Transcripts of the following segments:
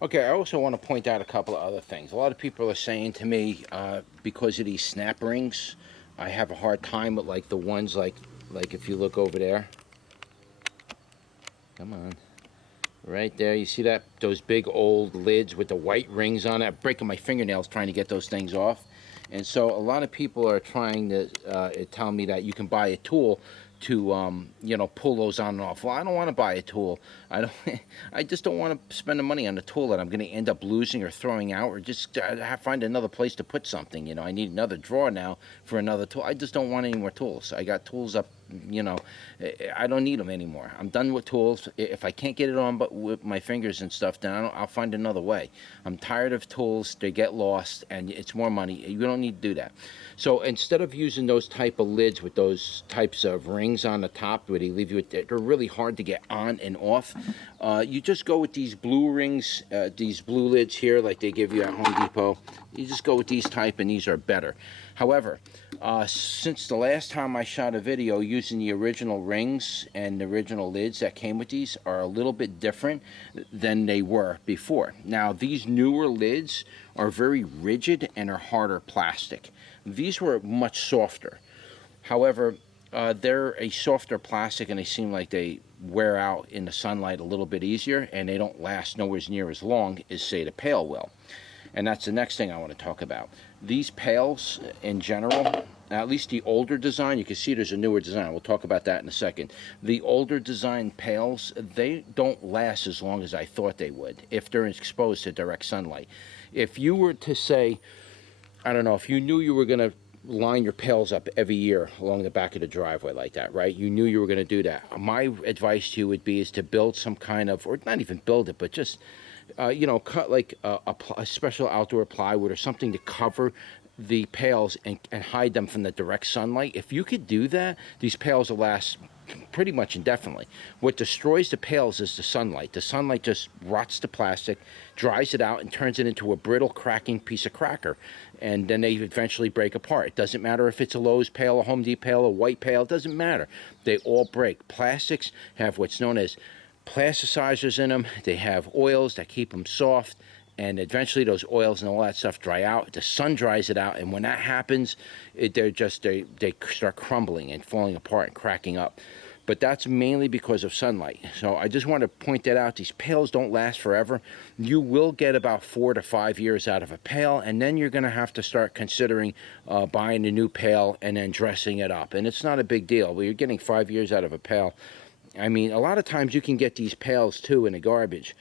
Okay, I also want to point out a couple of other things. A lot of people are saying to me, because of these snap rings, I have a hard time with like the ones like if you look over there. Come on. Right there, you see that? Those big old lids with the white rings on it. I'm breaking my fingernails trying to get those things off. And so a lot of people are trying to tell me that you can buy a tool to you know, pull those on and off. Well, I don't want to buy a tool. I don't. I just don't want to spend the money on a tool that I'm going to end up losing or throwing out, or just find another place to put something. You know, I need another drawer now for another tool. I just don't want any more tools. I got tools up. You know, I don't need them anymore. I'm done with tools. If I can't get it on but with my fingers and stuff, then I'll find another way. I'm tired of tools. They get lost, and it's more money. You don't need to do that. So instead of using those type of lids with those types of rings on the top where they leave you with, they're really hard to get on and off. You just go with these blue rings, these blue lids here like they give you at Home Depot. You just go with these type, and these are better. However, since the last time I shot a video using the original rings and the original lids that came with these are a little bit different than they were before. Now, these newer lids are very rigid and are harder plastic. These were much softer. However, they're a softer plastic, and they seem like they wear out in the sunlight a little bit easier, and they don't last nowhere near as long as, say, the pail will. And that's the next thing I want to talk about. These pails in general, at least the older design, you can see there's a newer design. We'll talk about that in a second. The older design pails, they don't last as long as I thought they would if they're exposed to direct sunlight. If you were to say, I don't know, if you knew you were going to line your pails up every year along the back of the driveway like that, right? You knew you were going to do that. My advice to you would be is to build some kind of, or not even build it, but just you know, cut like a special outdoor plywood or something to cover the pails and hide them from the direct sunlight. If you could do that, these pails will last pretty much indefinitely. What destroys the pails is the sunlight. The sunlight just rots the plastic, dries it out, and turns it into a brittle, cracking piece of cracker. And then they eventually break apart. It doesn't matter if it's a Lowe's pail, a Home Depot pail, a white pail. It doesn't matter. They all break. Plastics have what's known as plasticizers in them. They have oils that keep them soft, and eventually those oils and all that stuff dry out. The sun dries it out, and when that happens, they start crumbling and falling apart and cracking up. But that's mainly because of sunlight. So I just want to point that out. These pails don't last forever. You will get about 4 to 5 years out of a pail, and then you're going to have to start considering buying a new pail and then dressing it up. And it's not a big deal, but you're getting 5 years out of a pail. I mean, a lot of times you can get these pails too in the garbage.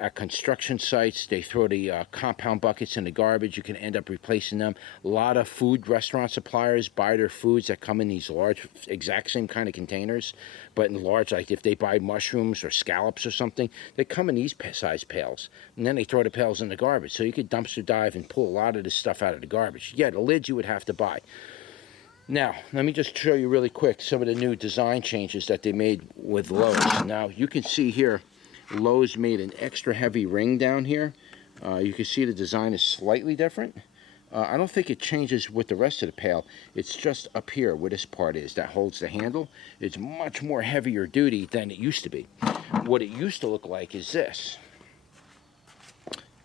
At construction sites, they throw the compound buckets in the garbage. You can end up replacing them. A lot of food restaurant suppliers buy their foods that come in these large, exact same kind of containers, but in large, like if they buy mushrooms or scallops or something, they come in these size pails, and then they throw the pails in the garbage. So you could dumpster dive and pull a lot of this stuff out of the garbage. Yeah, the lids you would have to buy. Now, let me just show you really quick some of the new design changes that they made with Lowe's. Now, you can see here, Lowe's made an extra heavy ring down here. You can see the design is slightly different. I don't think it changes with the rest of the pail. It's just up here where this part is that holds the handle. It's much more heavier duty than it used to be. What it used to look like is this.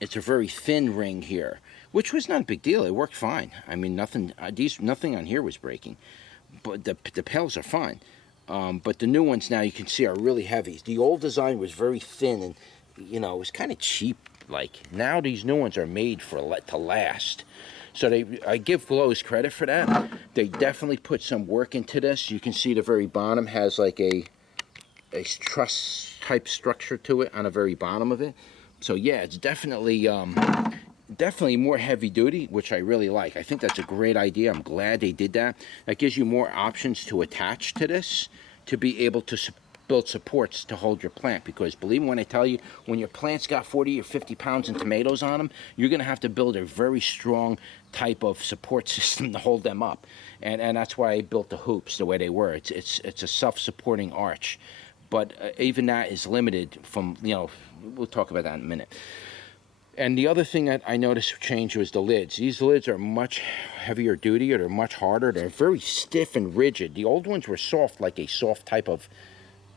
It's a very thin ring here, which was not a big deal. It worked fine. I mean, nothing on here was breaking, but the pails are fine. But the new ones now you can see are really heavy. The old design was very thin, and you know, it was kind of cheap. Like now, these new ones are made to last. So I give Lowe's credit for that. They definitely put some work into this. You can see the very bottom has like a truss type structure to it on the very bottom of it. So yeah, it's definitely more heavy duty, which I really like. I think that's a great idea. I'm glad they did that. That gives you more options to attach to this to be able to build supports to hold your plant, because believe me when I tell you, when your plant's got 40 or 50 pounds in tomatoes on them, you're going to have to build a very strong type of support system to hold them up. And that's why I built the hoops the way they were. It's a self-supporting arch. But even that is limited from, you know, we'll talk about that in a minute. And the other thing that I noticed change was the lids. These lids are much heavier duty, or they're much harder. They're very stiff and rigid. The old ones were soft, like a soft type of,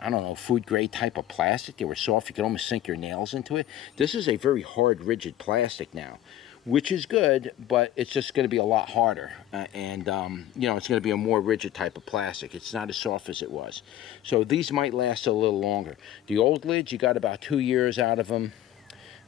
I don't know, food grade type of plastic. They were soft. You could almost sink your nails into it. This is a very hard, rigid plastic now, which is good, but it's just going to be a lot harder. You know, it's going to be a more rigid type of plastic. It's not as soft as it was. So these might last a little longer. The old lids, you got about 2 years out of them,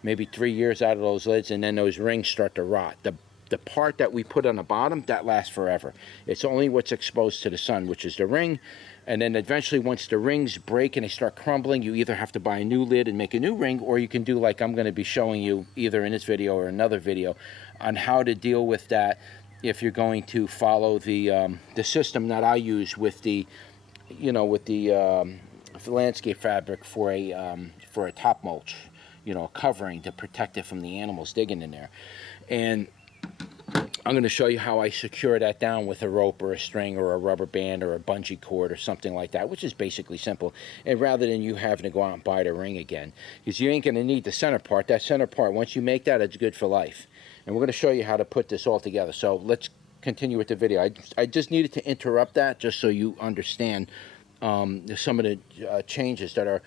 maybe 3 years out of those lids, and then those rings start to rot. The part that we put on the bottom, that lasts forever. It's only what's exposed to the sun, which is the ring. And then eventually, once the rings break and they start crumbling, you either have to buy a new lid and make a new ring, or you can do like I'm going to be showing you either in this video or another video on how to deal with that if you're going to follow the system that I use with the, you know, with the landscape fabric for a top mulch, you know, covering to protect it from the animals digging in there. And I'm going to show you how I secure that down with a rope or a string or a rubber band or a bungee cord or something like that, which is basically simple. And rather than you having to go out and buy the ring again, because you ain't going to need the center part. That center part, once you make that, it's good for life. And we're going to show you how to put this all together. So let's continue with the video. I just needed to interrupt that just so you understand some of the changes that are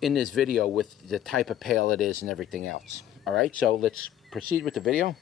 in this video with the type of pail it is and everything else. All right, so let's proceed with the video.